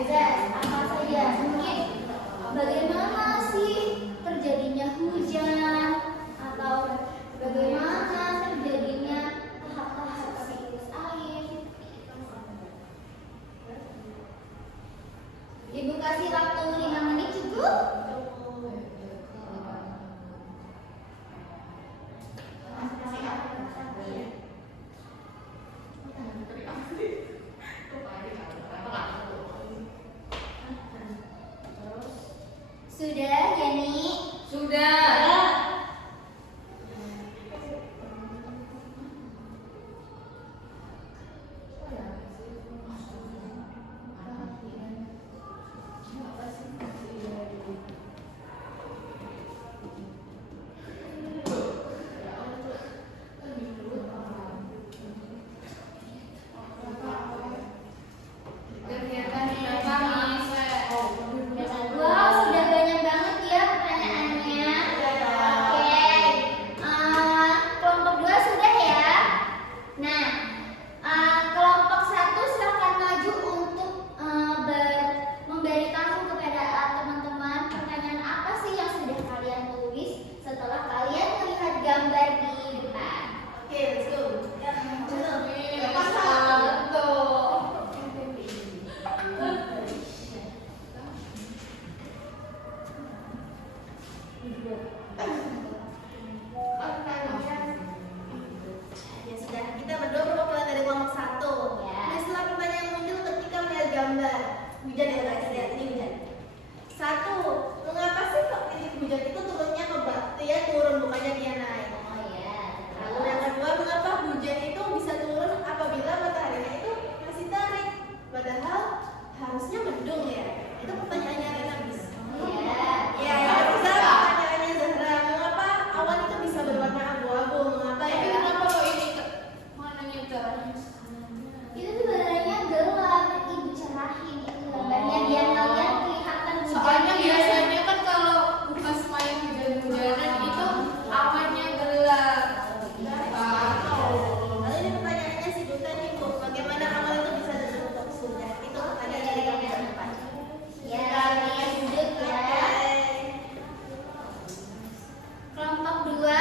apa saja? Mungkin bagaimana sih terjadinya hujan atau bagaimana terjadinya tahap-tahap siklus air? Ibu kasih waktu 5 menit cukup? Sudah, Yani? Sudah. Wow, sudah banyak banget ya pertanyaannya. Oke, kelompok 2 sudah ya. Nah, kelompok 1 silakan maju untuk memberitahu kepada teman-teman pertanyaan apa sih yang sudah kalian tulis setelah kalian melihat gambar di depan. Oke, let's go. Ya sudah, kita berdua perwakilan dari kelompok 1. Ya. Nah, setelah pertanyaan muncul ketika melihat gambar hujan ya guys, lihat ini hujan. 1. Mengapa sih kok titik hujan itu turunnya ke bawah? Dia turun bukannya dia naik. Oh ya. Lalu yang kedua, mengapa hujan itu bisa turun apabila mataharinya itu masih terik? Padahal harusnya mendung ya. Itu pertanyaannya Rena bis. Ya. Ya, yang ketiga pertanyaannya Zahra, mengapa awan itu bisa berwarna abu-abu? Mengapa ya? Kenapa kok ini warnanya terang? Itu sebenarnya gelap, ibu cerahin itu gambarnya biar kalian kelihatan Soalnya hujannya. biasanya kan kalau pas main hujan-hujanan itu awannya gelap. Lalu ini pertanyaannya si Duta nih Bu, bagaimana awan itu bisa terbentuk? Sudah, itu pertanyaan dari gambar depan. Ya, kalian duduk ya. Kelompok 2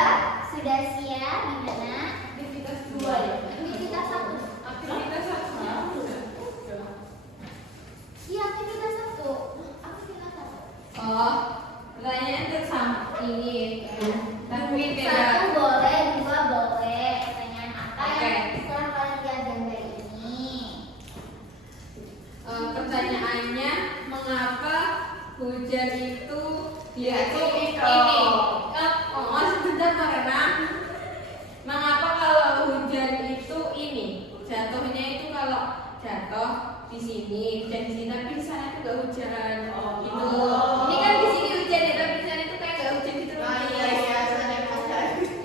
sudah siap di mana? Aktivitas 2 ya. Aktivitas 1. Aktivitas 1. Iya, aktivitas 1. Aktivitas 1. Oh, pertanyaan tersama ini. Tapi beda. 1 boleh, 2 boleh. Pertanyaan apa Oke. yang setelah kalian lihat gambar ini? Pertanyaannya, mengapa hujan itu dia itu ini? Sebentar karena mengapa kalau hujan itu ini jatuhnya itu kalau jatuh di sini hujan di sini tapi di sana itu gak hujan gitu. Ini kan di sini hujan ya tapi di sana itu kayak gak hujan gitu.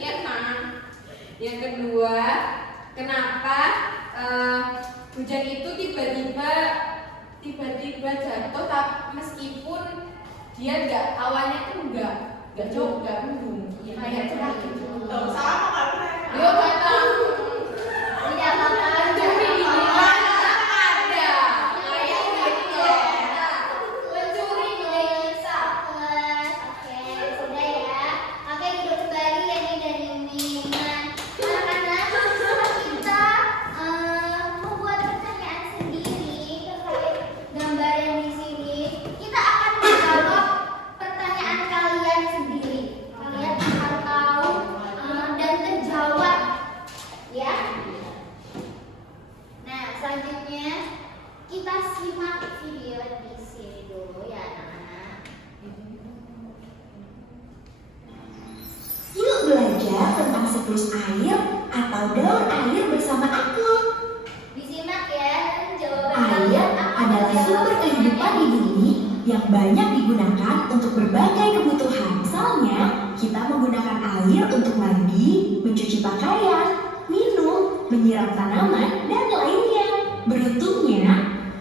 Iya kan? Yang kedua, kenapa hujan itu tiba-tiba jatuh tapi meskipun dia awannya tuh nggak jauh nggak mendung kayak cerah gitu. Sama kan? Yo kata Tidak apa-apa. mencuri di mana ada kayak gitu. Mencuri Sudah bisa kelas. Oke, sudah ya. Oke, duduk kembali Yani dan Yumi. Nah, anak-anak, setelah kita membuat pertanyaan sendiri terkait gambar yang di sini, kita akan menjawab pertanyaan kalian sendiri. Kalian akan tahu dan terjawab, ya. Nah, selanjutnya kita simak video di sini dulu ya anak-anak. Yuk belajar tentang siklus air atau daur air bersama aku. Disimak ya, jawaban Air kalian akan adalah dijawab sumber kehidupan di bumi yang banyak digunakan untuk berbagai kebutuhan. Misalnya, kita menggunakan air untuk mandi, mencuci pakaian, minum, menyiram tanaman, dan lainnya. Beruntungnya,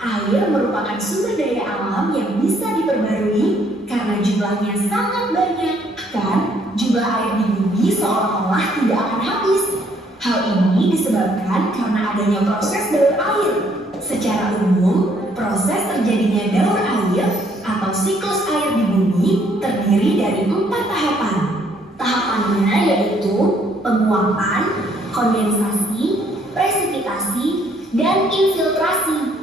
air merupakan sumber daya alam yang bisa diperbarui karena jumlahnya sangat banyak. Kan, jumlah air di bumi seolah-olah tidak akan habis. Hal ini disebabkan karena adanya proses daur air. Secara umum, proses terjadi terjadinya daur air atau siklus air di bumi terdiri dari 4 tahapan. Tahapannya yaitu penguapan, kondensasi, presipitasi, dan infiltrasi.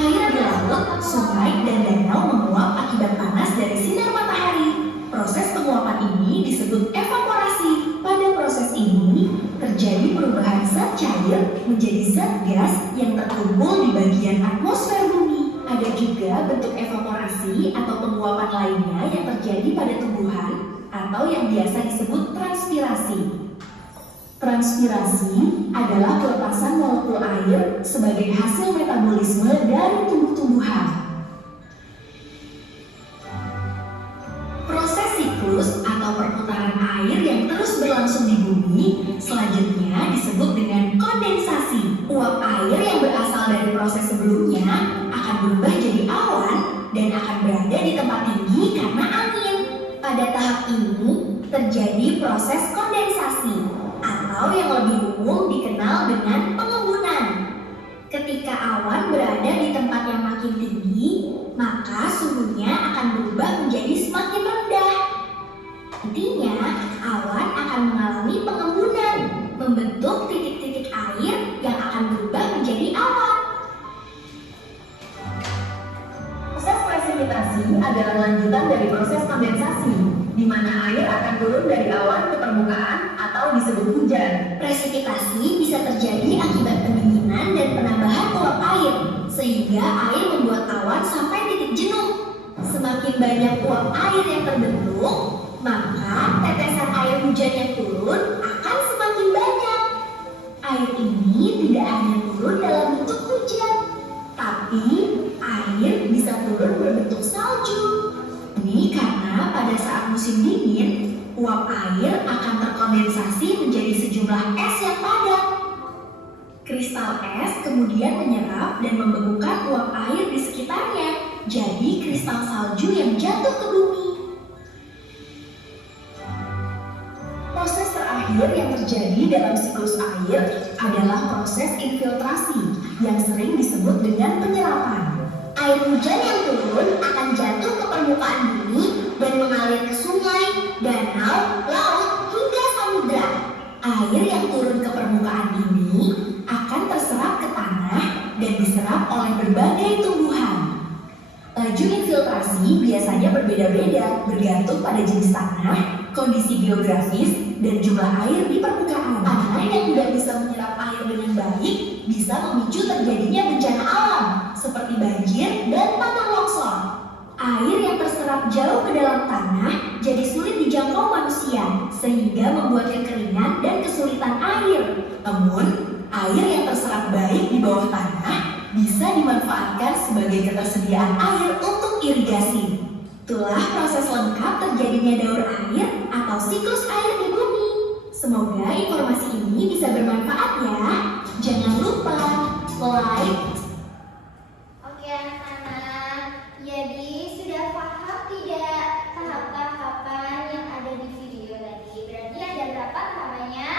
Air di laut, sungai, dan danau menguap akibat panas dari sinar matahari. Proses penguapan ini disebut evaporasi. Pada proses ini, terjadi perubahan zat cair menjadi zat gas yang terkumpul di bagian atmosfer bumi. Ada juga bentuk evaporasi atau penguapan lainnya yang terjadi pada tumbuhan atau yang biasa disebut transpirasi. Transpirasi adalah pelepasan molekul air sebagai hasil metabolisme dari tumbuh-tumbuhan. Proses siklus atau perputaran air yang terus berlangsung di bumi selanjutnya disebut dengan kondensasi. Uap air yang berasal dari proses sebelumnya akan berubah jadi awan dan akan berada di tempat tinggi karena angin. Pada tahap ini terjadi proses kondensasi atau yang lebih umum dikenal dengan pengembunan. Ketika awan berada di tempat yang makin tinggi, maka suhunya akan berubah menjadi semakin rendah. Intinya, awan akan mengalami pengembunan, membentuk titik-titik air yang akan berubah menjadi awan. Proses presipitasi adalah lanjutan dari proses kondensasi, di mana air akan turun dari awan ke permukaan atau disebut hujan. Presipitasi bisa terjadi akibat pendinginan dan penambahan uap air, sehingga air membuat awan sampai titik jenuh. Semakin banyak uap air yang terbentuk, maka tetesan air hujan yang turun akan semakin banyak. Air ini tidak hanya turun dalam bentuk hujan, tapi air bisa turun berbentuk salju. Ini karena pada saat musim dingin, uap air akan terkondensasi menjadi sejumlah es yang padat. Kristal es kemudian menyerap dan membekukan uap air di sekitarnya, jadi kristal salju yang jatuh ke bumi. Proses terakhir yang terjadi dalam siklus air adalah proses infiltrasi yang sering disebut dengan penyerapan. Air hujan yang turun akan jatuh ke permukaan bumi dan mengalir ke sungai, danau, laut, hingga samudra. Air yang turun ke permukaan ini akan terserap ke tanah dan diserap oleh berbagai tumbuhan. Laju infiltrasi biasanya berbeda-beda bergantung pada jenis tanah, kondisi geografis, dan jumlah air di permukaan. Tanah yang tidak bisa menyerap air dengan baik bisa memicu terjadinya bencana alam seperti banjir dan tanah longsor. Air yang terserap jauh ke dalam tanah jadi sulit dijangkau manusia, sehingga membuat kekeringan dan kesulitan air. Namun, air yang terserap baik di bawah tanah bisa dimanfaatkan sebagai ketersediaan air untuk irigasi. Itulah proses lengkap terjadinya daur air atau siklus air di bumi. Semoga informasi ini bisa bermanfaat ya. Jangan lupa like. Oke anak-anak, jadi sudah paham tidak tahap-tahapan yang ada di video tadi? Berarti ada berapa tahapannya?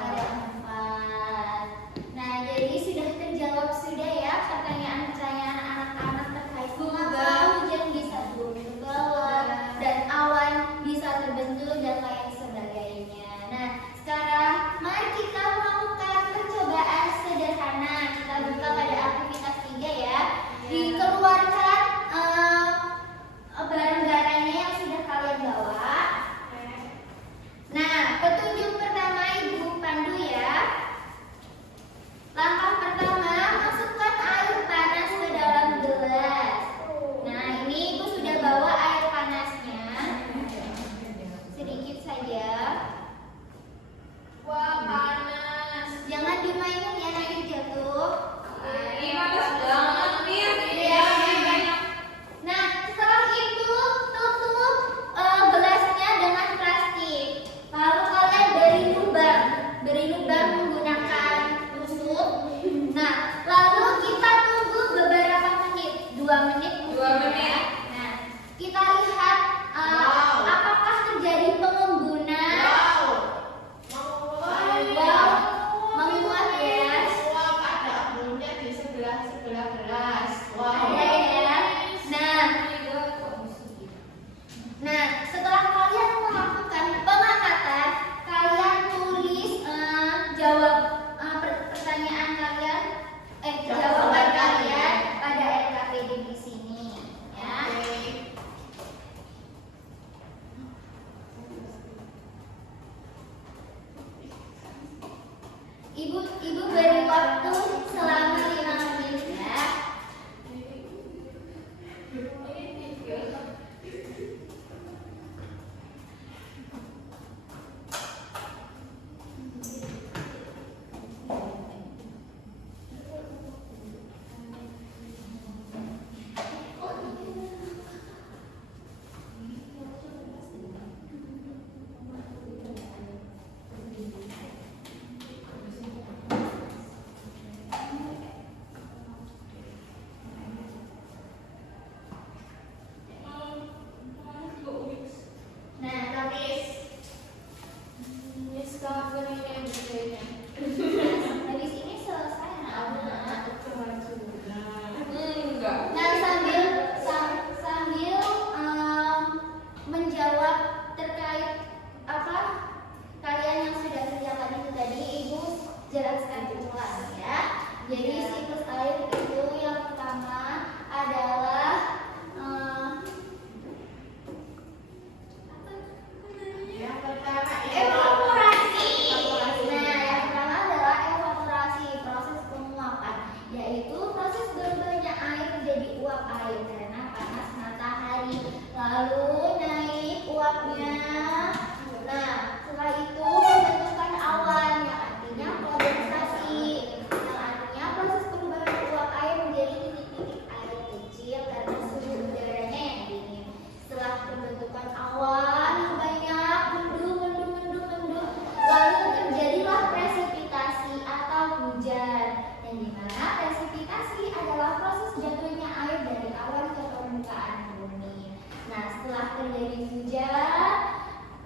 Ada 4. Nah, jadi sudah terjawab sudah ya pertanyaan-pertanyaan anak-anak terkait mengapa hujan bisa turun ke bawah dan awan bisa terbentuk dan lain sebagainya. Nah, sekarang mari kita melakukan percobaan sederhana kelas ya. Jadi siklus air itu yang pertama adalah Yang pertama evaporasi. Nah, yang pertama adalah evaporasi, proses penguapan, yaitu proses berubahnya air menjadi uap air karena panas matahari. Lalu naik uapnya. Nah, setelah itu pembentukan awan yang artinya kondensasi, yang artinya proses perubahan uap air menjadi titik-titik air kecil karena suhu udaranya yang dingin. Setelah pembentukan awan yang banyak mendung, lalu terjadilah presipitasi atau hujan. Yang dimana presipitasi adalah proses jatuhnya air dari awan ke permukaan bumi. Nah, setelah terjadi hujan,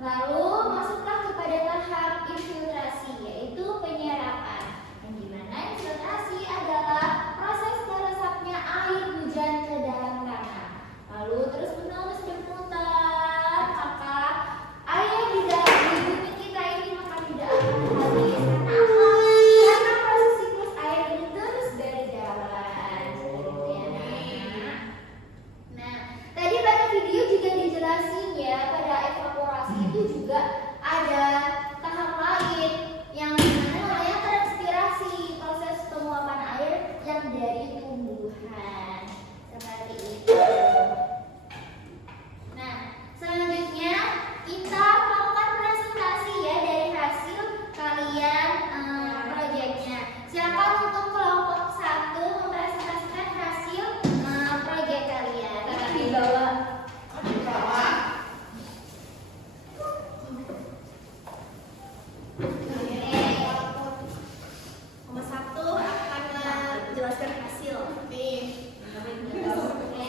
lalu masuklah kepada tahap infiltrasi, yaitu penyerapan. Yang dimana infiltrasi adalah proses meresapnya air hujan ke dalam tanah. Lalu terus menerus berputar, maka air di dalam bumi kita ini maka tidak akan habis. Karena apa? Karena proses siklus air ini terus berjalan. Seperti itu ya, Nak. Nah, tadi pada video juga dijelasin ya, pada evaporasi itu juga ada tahap lain yang dimana namanya transpirasi, proses penguapan air yang dari tumbuhan. Seperti itu. Nah, selanjutnya kita melakukan presentasi ya dari hasil kalian proyeknya. Silakan untuk kelompok 1 mempresentasikan hasil proyek kalian. Di bawah. di bawah. Nomor 1 akan menjelaskan hasil. Nih.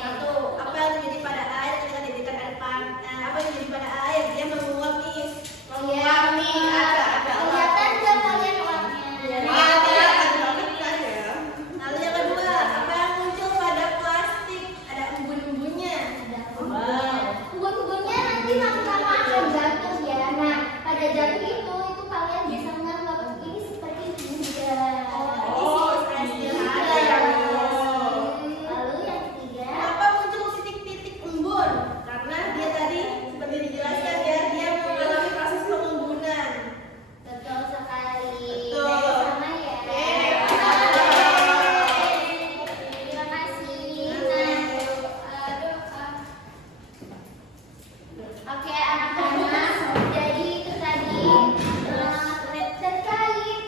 Satu, apa yang terjadi pada air ketika diberikan air apa yang terjadi pada air? Dia menguap nih. Menguap nih. Ada. Kelihatan nggak kalian uapnya? Lalu yang kedua, apa yang muncul pada plastik? Ada embun-embunnya. Embun-embunnya nanti lama-lama akan jatuh ya. Nah, pada jatuh itu kalian bisa menganggap ini seperti hujan. Lalu yang ketiga, Kenapa muncul titik-titik embun? Karena dia tadi seperti dijelaskan ya, dia mengalami proses pengembunan. betul sekali. Betul. Sama ya. Terima kasih. Oke, anak-anak. Jadi itu tadi terkait.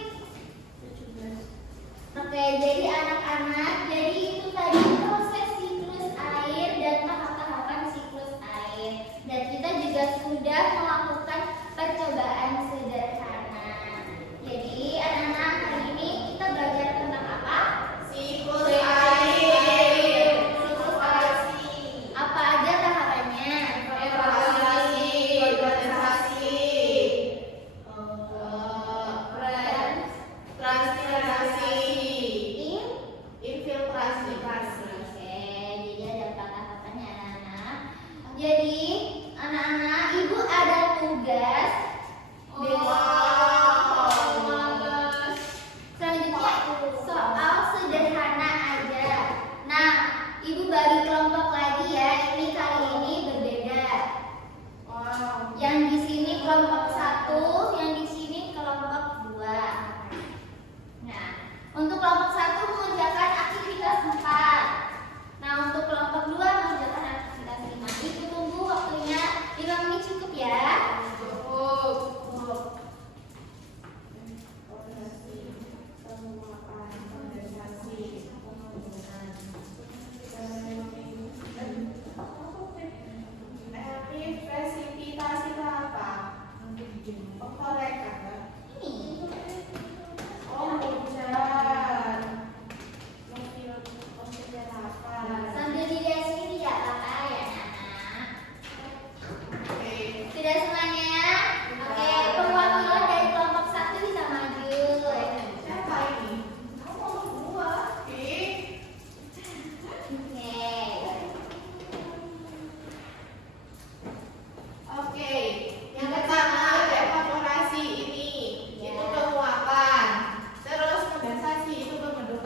Oke, jadi anak-anak, jadi itu tadi proses siklus air dan tahap-tahapan siklus air. Dan kita juga sudah melakukan percobaan sederhana. Jadi anak-anak, hari ini kita belajar tentang apa? Siklus air. Siklus air. Apa aja tahapannya? Evaporasi, kondensasi, transpirasi, infiltrasi. Oke, jadi ada empat tahapannya anak-anak. Jadi anak-anak, ibu ada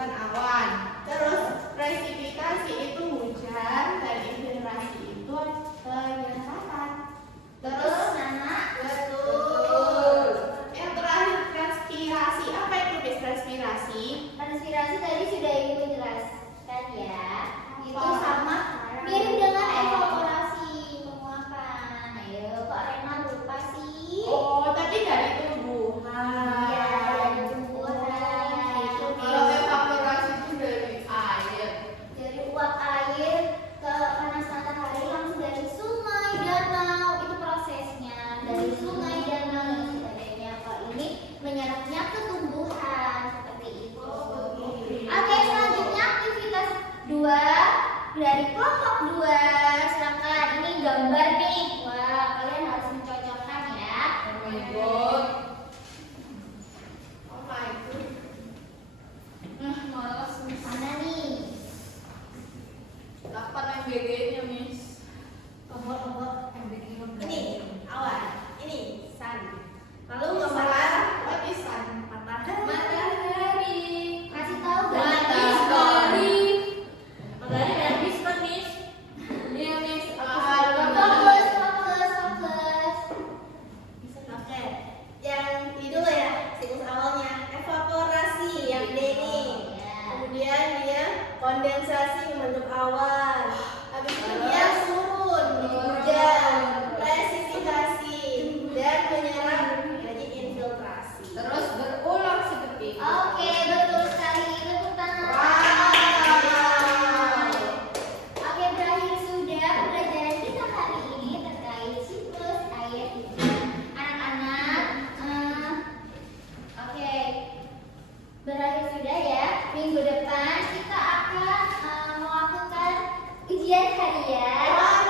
pembentukan awan. Terus presipitasi itu hujan dan infiltrasi itu penyerapan. Terus betul. Yang terakhir transpirasi. Apa itu transpirasi? Transpirasi tadi sudah Ibu jelaskan ya. Itu sama mirip dengan evaporasi penguapan. Ayo, Kak Rena lupa sih. Oh, tapi dari tumbuhan. Iya, dari tumbuhan. Itu kalau evaporasi itu dari air. Dari uap air ke panas matahari langsung dari sungai, danau, itu prosesnya. Dari sungai, danau dan sebagainya. Kalau ini menyerapnya ke tumbuhan seperti itu. Oke, selanjutnya aktivitas 2 dari kelompok 2. Silakan, ini gambar nih. Wah, kalian harus mencocokkan ya. Oh my god. Oh my god. Malas nih. Mana nih? Dapat MBG-nya, Miss. Ini awan. Ini sun. Lalu gambar what is sun? Matahari. Matahari. Kasih tahu gak? Matahari. Matahari kayak biskuit, Miss. Iya, Miss. Fokus, fokus, fokus. Oke, yang ini dulu ya, siklus awalnya evaporasi yang D ini. Kemudian dia kondensasi membentuk awan. Habis itu dia turun, hujan, presipitasi, dan menyerap jadi infiltrasi. Terus berulang seperti itu. Oke, betul sekali. Tepuk tangan. Oke, berakhir sudah pembelajaran kita hari ini terkait siklus air itu. Anak-anak, oke, berakhir sudah ya. Minggu depan kita akan melakukan ujian harian.